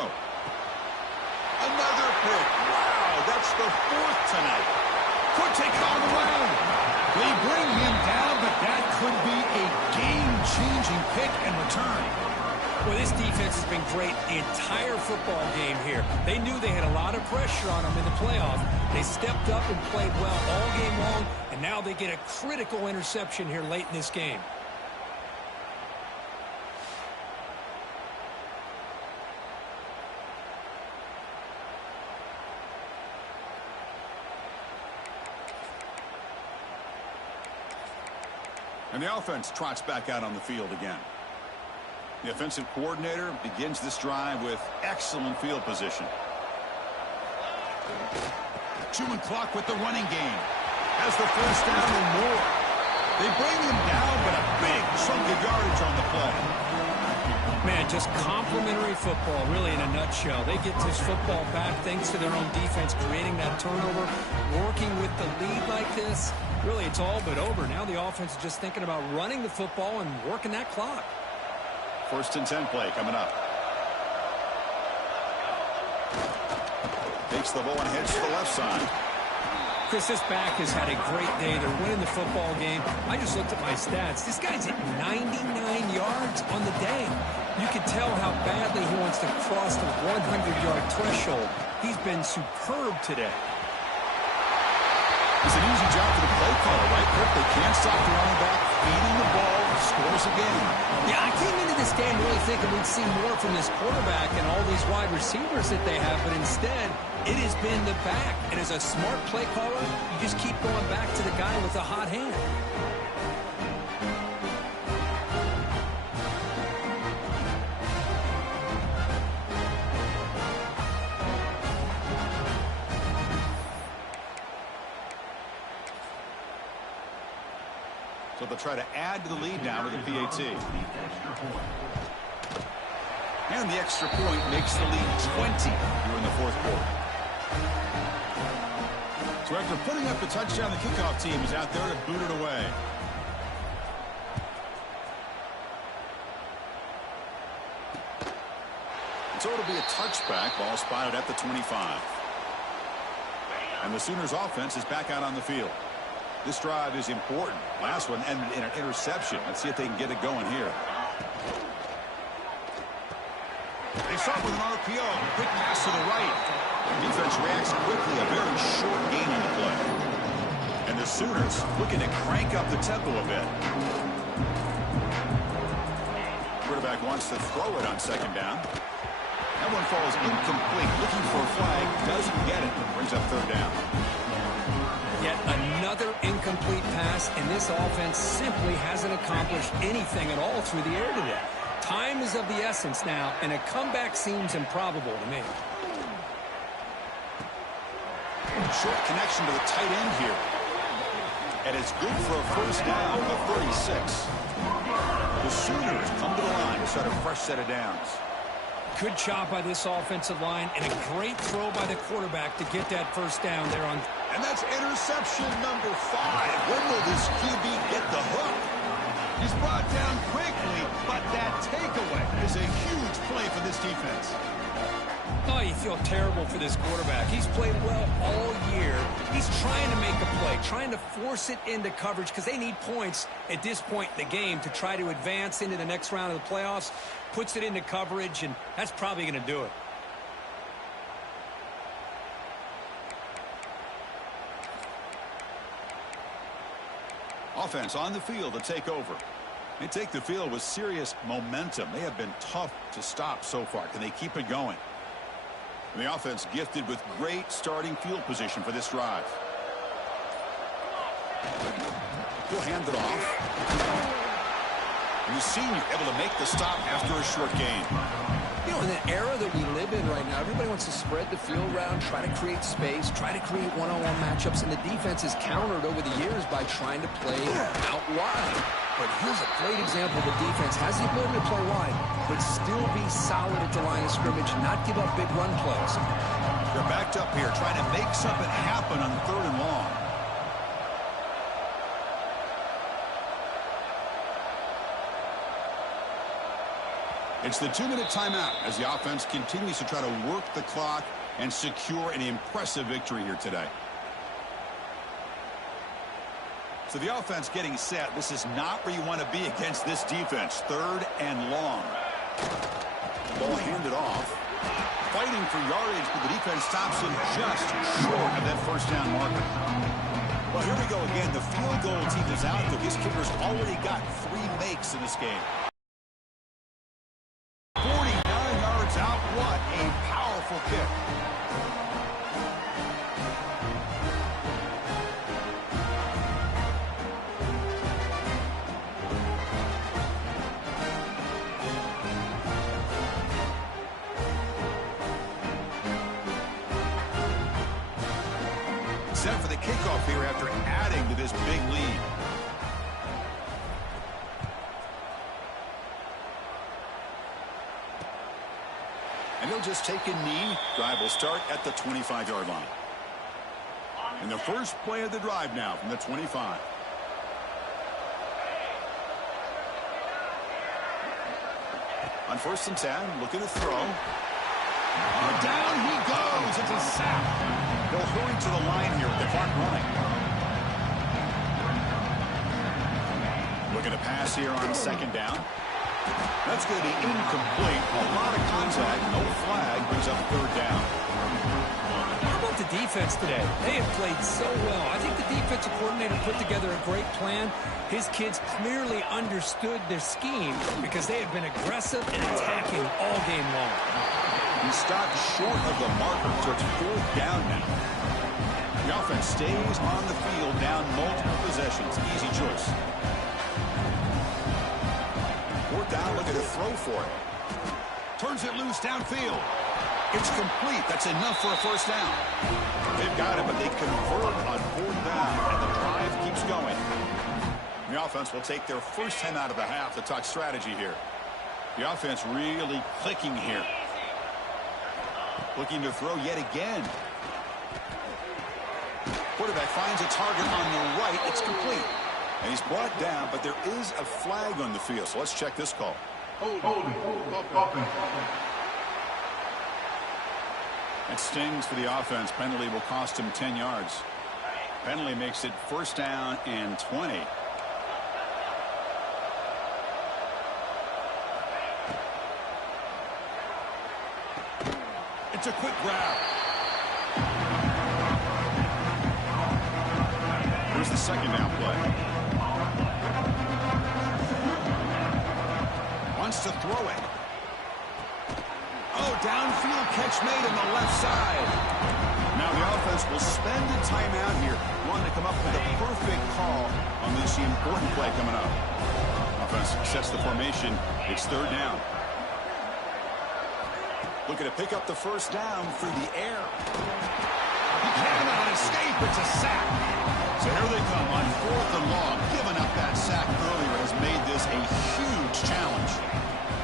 Another pick. Wow, that's the 4th tonight. Could take it all the way. They bring him down, but that could be a game-changing pick and return. Well, this defense has been great the entire football game here. They knew they had a lot of pressure on them in the playoff. They stepped up and played well all game long, and now they get a critical interception here late in this game. And the offense trots back out on the field again. The offensive coordinator begins this drive with excellent field position. Chewing clock with the running game. Has the first down and more. They bring him down, but a big chunk of yardage on the play. Man, just complimentary football, really, in a nutshell. They get this football back thanks to their own defense, creating that turnover, working with the lead like this. Really, it's all but over. Now the offense is just thinking about running the football and working that clock. 1st and 10 play coming up. Takes the ball and heads to the left side. Chris, this back has had a great day. They're winning the football game. I just looked at my stats. This guy's hit 99 yards on the day. You can tell how badly he wants to cross the 100-yard threshold. He's been superb today. It's an easy job for the play caller, right, Kirk? They can't stop the running back, feeding the ball, scores again. Yeah, I came into this game really thinking we'd see more from this quarterback and all these wide receivers that they have, but instead, it has been the back. And as a smart play caller, you just keep going back to the guy with the hot hand. So they'll try to add to the lead now with the PAT. And the extra point makes the lead 20 here in the fourth quarter. So after putting up the touchdown, the kickoff team is out there to boot it away. So it'll be a touchback. Ball spotted at the 25. And the Sooners offense is back out on the field. This drive is important. Last one ended in an interception. Let's see if they can get it going here. They start with an RPO. Quick pass to the right. Defense reacts quickly. A very short gain on the play. And the Sooners looking to crank up the tempo a bit. Quarterback wants to throw it on second down. That one falls incomplete. Looking for a flag. Doesn't get it. Brings up third down. Yet another incomplete pass, and this offense simply hasn't accomplished anything at all through the air today. Time is of the essence now, and a comeback seems improbable to me. Short connection to the tight end here. And it's good for a first down of 36. The Sooners come to the line to start a fresh set of downs. Good job by this offensive line, and a great throw by the quarterback to get that first down there on. And that's interception number 5. When will this QB get the hook? He's brought down quickly, but that takeaway is a huge play for this defense. Oh, you feel terrible for this quarterback. He's played well all year. He's trying to make a play, trying to force it into coverage because they need points at this point in the game to try to advance into the next round of the playoffs. Puts it into coverage, and that's probably going to do it. Offense on the field to take over. They take the field with serious momentum. They have been tough to stop so far. Can they keep it going? And the offense gifted with great starting field position for this drive. He'll hand it off. And the senior able to make the stop after a short gain. You know, in the era that we live in right now, everybody wants to spread the field around, try to create space, try to create one-on-one matchups, and the defense is countered over the years by trying to play out wide. But here's a great example of a defense has the ability to play wide, but still be solid at the line of scrimmage, not give up big run plays. They're backed up here, trying to make something happen on 3rd and long. It's the 2-minute timeout as the offense continues to try to work the clock and secure an impressive victory here today. So the offense getting set. This is not where you want to be against this defense. 3rd and long. Ball handed off. Fighting for yardage, but the defense stops him just short of that first down marker. Well, here we go again. The field goal team is out there. This kicker's already got 3 makes in this game. 49 yards out. What a powerful kick. Set for the kickoff here after adding to this big lead. And he'll just take a knee. Drive will start at the 25-yard line. And the first play of the drive now from the 25. On 1st and 10, looking to throw. Oh, down he goes. It's a sack. They'll hurry to the line here with the clock running. Looking to pass here on 2nd down. That's going to be incomplete. A lot of contact. No flag. Brings up 3rd down. How about the defense today? They have played so well. I think the defensive coordinator put together a great plan. His kids clearly understood their scheme because they have been aggressive and attacking all game long. He stopped short of the marker, so it's 4th down now. The offense stays on the field, down multiple possessions. Easy choice. 4th down, looking to throw for it. Turns it loose downfield. It's complete. That's enough for a first down. They've got it, but they convert on 4th down, and the drive keeps going. The offense will take their first 10 out of the half to talk strategy here. The offense really clicking here. Looking to throw yet again. Quarterback finds a target on the right. It's complete. And he's brought down, but there is a flag on the field. So let's check this call. Holding. It stings for the offense. Penalty will cost him 10 yards. Penalty makes it 1st down and 20. It's a quick grab. Here's the 2nd down play. Wants to throw it. Oh, downfield catch made on the left side. Now the offense will spend a timeout here, wanting to come up with a perfect call on this important play coming up. Offense sets the formation. It's third down. Looking to pick up the first down through the air. He cannot escape. It's a sack. So here they come on fourth and long. Giving up that sack earlier has made this a huge challenge.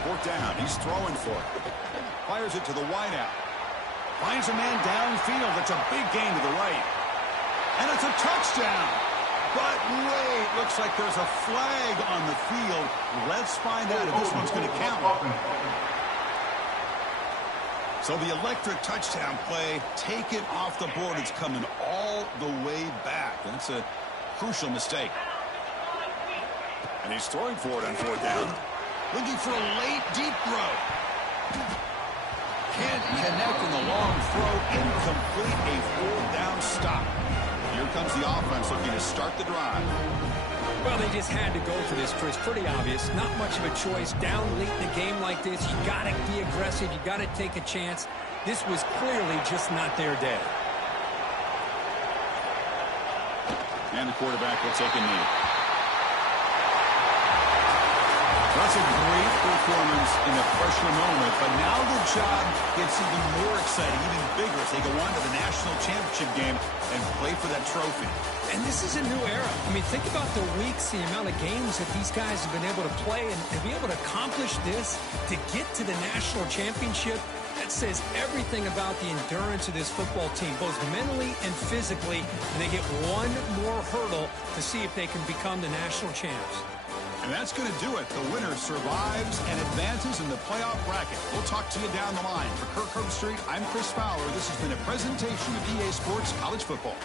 Fourth down. He's throwing for it. Fires it to the wideout. Finds a man downfield. It's a big gain to the right. And it's a touchdown. But wait, looks like there's a flag on the field. Let's find out if this one's going to count. So the electric touchdown play, take it off the board. It's coming all the way back. That's a crucial mistake. And he's throwing for it on fourth down. Looking for a late, deep throw. Can't connect in the long throw. Incomplete, a fourth down stop. Here comes the offense looking to start the drive. Well, they just had to go for this, Chris. Pretty obvious. Not much of a choice. Down late in a game like this, you got to be aggressive. You got to take a chance. This was clearly just not their day. And the quarterback will take a knee. That's a great performance in the pressure moment, but now the job gets even more exciting, even bigger as they go on to the national championship game and play for that trophy. And this is a new era. I mean, think about the weeks, the amount of games that these guys have been able to play, and to be able to accomplish this, to get to the national championship, that says everything about the endurance of this football team, both mentally and physically, and they get one more hurdle to see if they can become the national champs. And that's going to do it. The winner survives and advances in the playoff bracket. We'll talk to you down the line. For Kirk Herbstreit, I'm Chris Fowler. This has been a presentation of EA Sports College Football.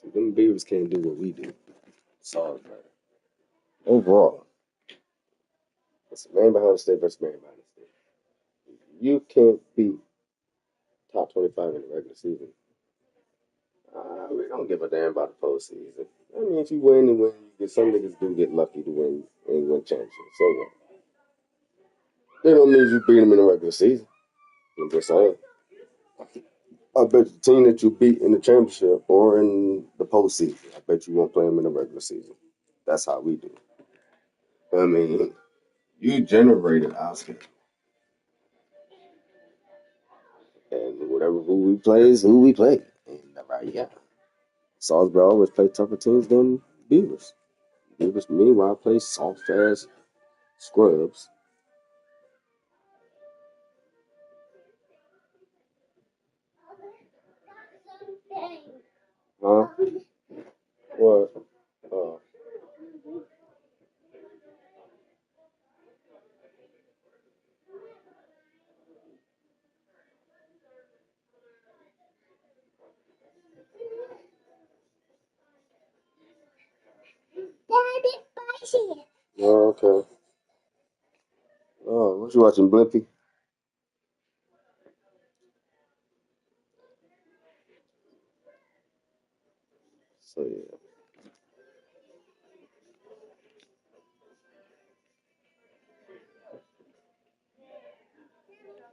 See, them Beavers can't do what we do. Salisbury. Overall, it's man behind the state versus man behind the state. You can't beat top 25 in the regular season. We don't give a damn about the postseason. I mean, if you win and win, you get some niggas do get lucky to win and win championships. So what? That don't mean you beat them in the regular season. I'm just saying. I bet the team that you beat in the championship or in the postseason, I bet you won't play them in the regular season. That's how we do it. I mean, you generated our schedule. And whatever who we play is who we play. And right, yeah. Salisbury always play tougher teams than Beavers. Beavers, meanwhile, play soft ass scrubs. Huh? What? Oh, okay. Oh, what you watching, Blimpy? So yeah,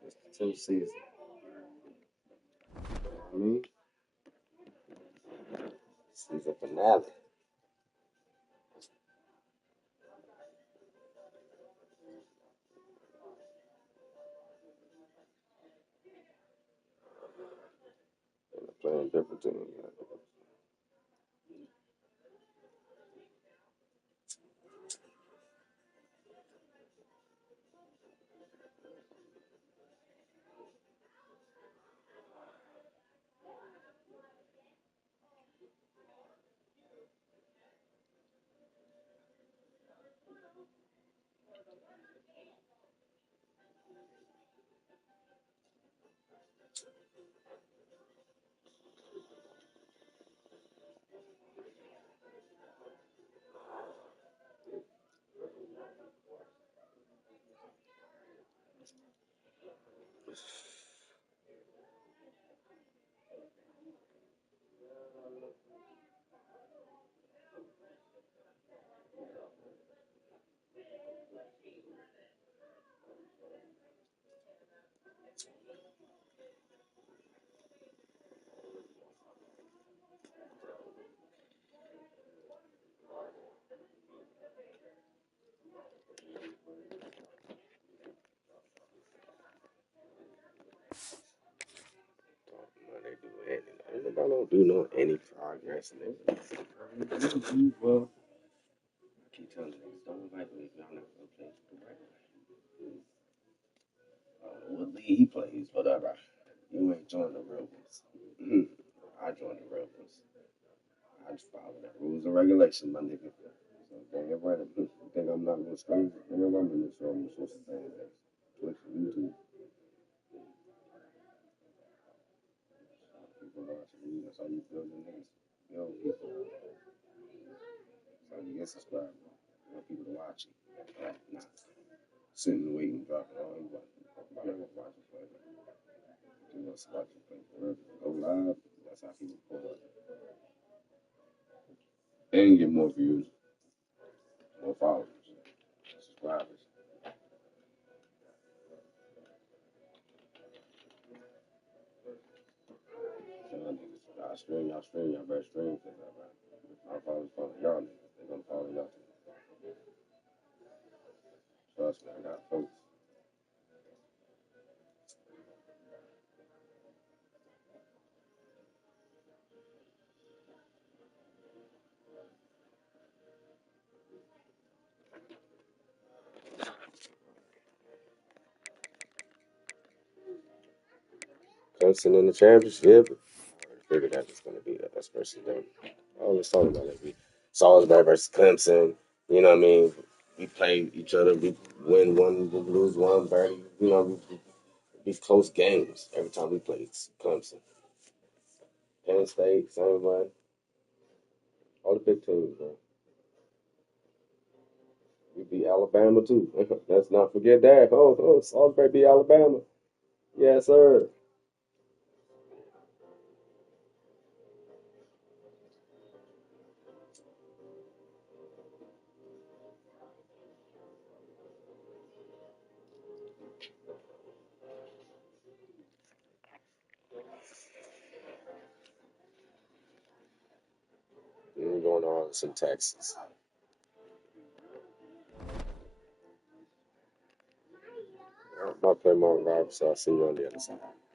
it's the 10th season. I mean, season finale. And they're playing different teams. They do any. Everybody don't do no any progress. And well, I keep telling niggas, don't invite me if y'all not gonna play the right way. I don't know what league he plays, whatever. You ain't joined the real ones. I joined the real ones. I just follow the rules and regulations, my nigga. So damn right, you think I'm not gonna scream? Damn, I'm in this show. I'm supposed to say that. Twitch, YouTube, people watching you. That's how you build your niggas. Yo, people. That's how you get subscribed. You want people to watch you. Not sitting and waiting, dropping all you want. Nobody gonna watch you play. You want to watch you play forever. Go live. That's how people pull up. And get more views, more followers, subscribers. Y'all niggas, y'all stream, y'all better stream. Cause I'm probably following y'all niggas. They're gonna follow y'all too. Trust me, I got folks. Clemson in the championship. I figured that was gonna be us versus them. I always talking about it. We Salisbury versus Clemson. You know what I mean? We play each other. We win one, we lose one, barely. You know, these close games every time we play Clemson. Penn State, same way. All the big teams, man. We beat Alabama too. Let's not forget that. Salisbury beat Alabama. Yes, sir. We're going on some Texas. My play more Rob, so I'll see you on the other side.